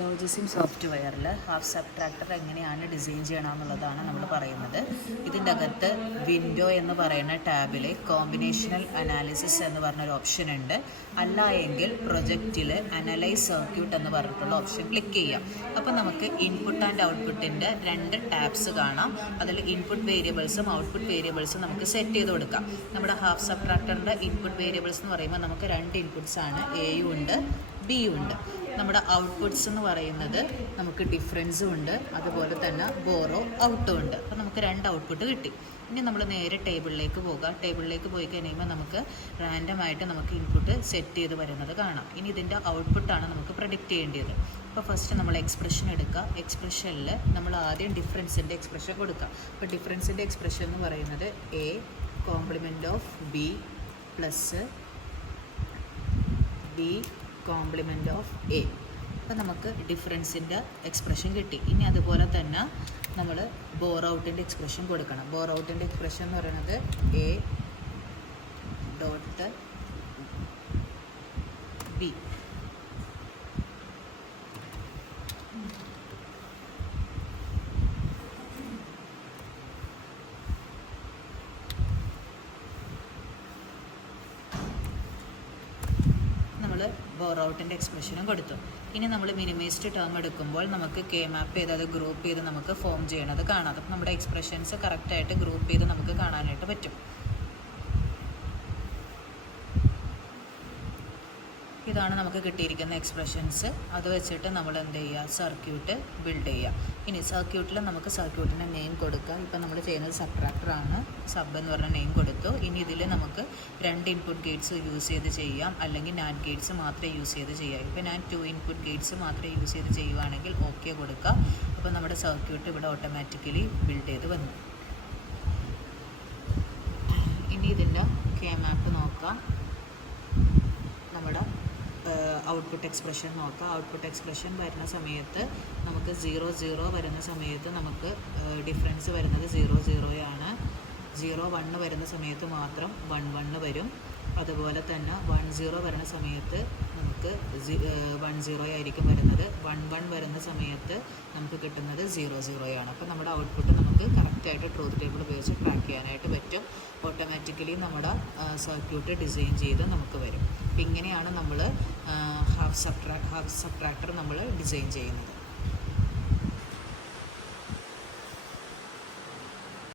ലോജിസിം സോഫ്റ്റ്വെയറിൽ half subtractor എങ്ങനെയാണ് design ചെയ്യണമെന്നുള്ളതാണ് നമ്മൾ പറയുന്നത്. ഇതിൻ്റെ അകത്ത് വിൻഡോ എന്ന് പറയുന്ന ടാബിൽ കോമ്പിനേഷണൽ അനാലിസിസ് എന്ന് പറഞ്ഞൊരു ഓപ്ഷൻ ഉണ്ട്. അല്ല എങ്കിൽ പ്രൊജക്റ്റിൽ അനലൈസ് സർക്യൂട്ട് എന്ന് പറഞ്ഞിട്ടുള്ള ഓപ്ഷൻ ക്ലിക്ക് ചെയ്യാം. അപ്പോൾ നമുക്ക് ഇൻപുട്ട് ആൻഡ് ഔട്ട്പുട്ടിൻ്റെ 2 ടാബ്സ് കാണാം. അതിൽ ഇൻപുട്ട് വേരിയബിൾസും ഔട്ട്പുട്ട് വേരിയബിൾസും നമുക്ക് സെറ്റ് ചെയ്ത് കൊടുക്കാം. നമ്മുടെ ഹാഫ് സബ്ട്രാക്ടറിൻ്റെ ഇൻപുട്ട് വേരിയബിൾസ് എന്ന് പറയുമ്പോൾ നമുക്ക് 2 ഇൻപുട്ട്സ് ആണ്, എയും ഉണ്ട് ബിയും ഉണ്ട്. നമ്മുടെ ഔട്ട്പുട്ട്സ് എന്ന് പറയുന്നത് നമുക്ക് ഡിഫറൻസും ഉണ്ട്, അതുപോലെ തന്നെ ബോറോ ഔട്ടും ഉണ്ട്. അപ്പോൾ നമുക്ക് 2 ഔട്ട്പുട്ട് കിട്ടി. ഇനി നമ്മൾ നേരെ ടേബിളിലേക്ക് പോകാം. ടേബിളിലേക്ക് പോയി കഴിയുമ്പോൾ നമുക്ക് റാൻഡമായിട്ട് നമുക്ക് ഇൻപുട്ട് സെറ്റ് ചെയ്ത് വരുന്നത് കാണാം. ഇനി ഇതിൻ്റെ ഔട്ട്പുട്ടാണ് നമുക്ക് പ്രഡിക്റ്റ് ചെയ്യേണ്ടത്. അപ്പോൾ ഫസ്റ്റ് നമ്മൾ എക്സ്പ്രഷൻ എടുക്കുക. എക്സ്പ്രഷനിൽ നമ്മൾ ആദ്യം ഡിഫറൻസിൻ്റെ എക്സ്പ്രഷൻ കൊടുക്കുക. അപ്പോൾ ഡിഫറൻസിൻ്റെ എക്സ്പ്രഷൻ എന്ന് പറയുന്നത് A compliment of B plus B compliment of A. അപ്പോൾ നമുക്ക് ഡിഫറൻസിൻ്റെ എക്സ്പ്രഷൻ കിട്ടി. ഇനി അതുപോലെ തന്നെ നമ്മൾ ബോർ ഔട്ടിൻ്റെ എക്സ്പ്രഷൻ കൊടുക്കണം. ബോർ ഔട്ടിൻ്റെ എക്സ്പ്രഷൻ എന്ന് പറയുന്നത് എ ഡോട്ട് ബി. ബോർ ഔട്ടിൻ്റെ എക്സ്പ്രഷനും കൊടുത്തു. ഇനി നമ്മൾ മിനിമൈസ്ഡ് ടേം എടുക്കുമ്പോൾ നമുക്ക് കെ മാപ്പ് ചെയ്ത് അത് ഗ്രൂപ്പ് ചെയ്ത് നമുക്ക് ഫോം ചെയ്യണത് കാണാം. അപ്പം നമ്മുടെ എക്സ്പ്രഷൻസ് കറക്റ്റായിട്ട് ഗ്രൂപ്പ് ചെയ്ത് നമുക്ക് കാണാനായിട്ട് പറ്റും. ഇതാണ് നമുക്ക് കിട്ടിയിരിക്കുന്ന എക്സ്പ്രഷൻസ്. അത് വെച്ചിട്ട് നമ്മൾ എന്ത് ചെയ്യുക, സർക്യൂട്ട് ബിൽഡ് ചെയ്യുക. ഇനി സർക്യൂട്ടിൽ നമുക്ക് സർക്യൂട്ടിൻ്റെ നെയിം കൊടുക്കുക. ഇപ്പം നമ്മൾ ചെയ്യുന്നത് സബ്ട്രാക്ടറാണ്, സബ് എന്ന് പറഞ്ഞ നെയിം കൊടുത്തു. ഇനി ഇതിൽ നമുക്ക് 2 ഇൻപുട്ട് ഗേറ്റ്സ് യൂസ് ചെയ്ത് ചെയ്യാം, അല്ലെങ്കിൽ നാൻഡ് ഗേറ്റ്സ് മാത്രമേ യൂസ് ചെയ്ത് ചെയ്യാം. ഇപ്പം ഞാൻ 2 ഇൻപുട്ട് ഗേറ്റ്സ് മാത്രമേ യൂസ് ചെയ്ത് ചെയ്യുവാണെങ്കിൽ ഓക്കെ കൊടുക്കുക. അപ്പോൾ നമ്മുടെ സർക്യൂട്ട് ഇവിടെ ഓട്ടോമാറ്റിക്കലി ബിൽഡ് ചെയ്ത് വന്നു. ഇനി ഇതിൻ്റെ കെ മാപ്പ് നോക്കാം. നമ്മുടെ ഔട്ട്പുട്ട് എക്സ്പ്രഷൻ നോക്കാം. ഔട്ട്പുട്ട് എക്സ്പ്രഷൻ വരുന്ന സമയത്ത് നമുക്ക് 0 0 വരുന്ന സമയത്ത് നമുക്ക് ഡിഫറൻസ് വരുന്നത് 0 0 ആണ്. 0 1 വരുന്ന സമയത്ത് മാത്രം 1 1 വരും. അതുപോലെ തന്നെ 1 0 വരുന്ന സമയത്ത് നമുക്ക് 1 0 ആയിരിക്കും വരുന്നത്. 1 1 വരുന്ന സമയത്ത് നമുക്ക് കിട്ടുന്നത് 0 0 ആണ്. അപ്പോൾ നമ്മുടെ ഔട്ട്പുട്ട് നമുക്ക് കറക്റ്റായിട്ട് ട്രൂത്ത് ടേബിൾ ഉപയോഗിച്ച് ട്രാക്ക് ചെയ്യാനായിട്ട് പറ്റും. ഓട്ടോമാറ്റിക്കലി നമ്മുടെ സർക്യൂട്ട് ഡിസൈൻ ചെയ്ത് നമുക്ക് വരും. അപ്പം ഇങ്ങനെയാണ് നമ്മൾ ഹാഫ് സബ്ട്രാക്ടർ നമ്മൾ ഡിസൈൻ ചെയ്യുന്നത്.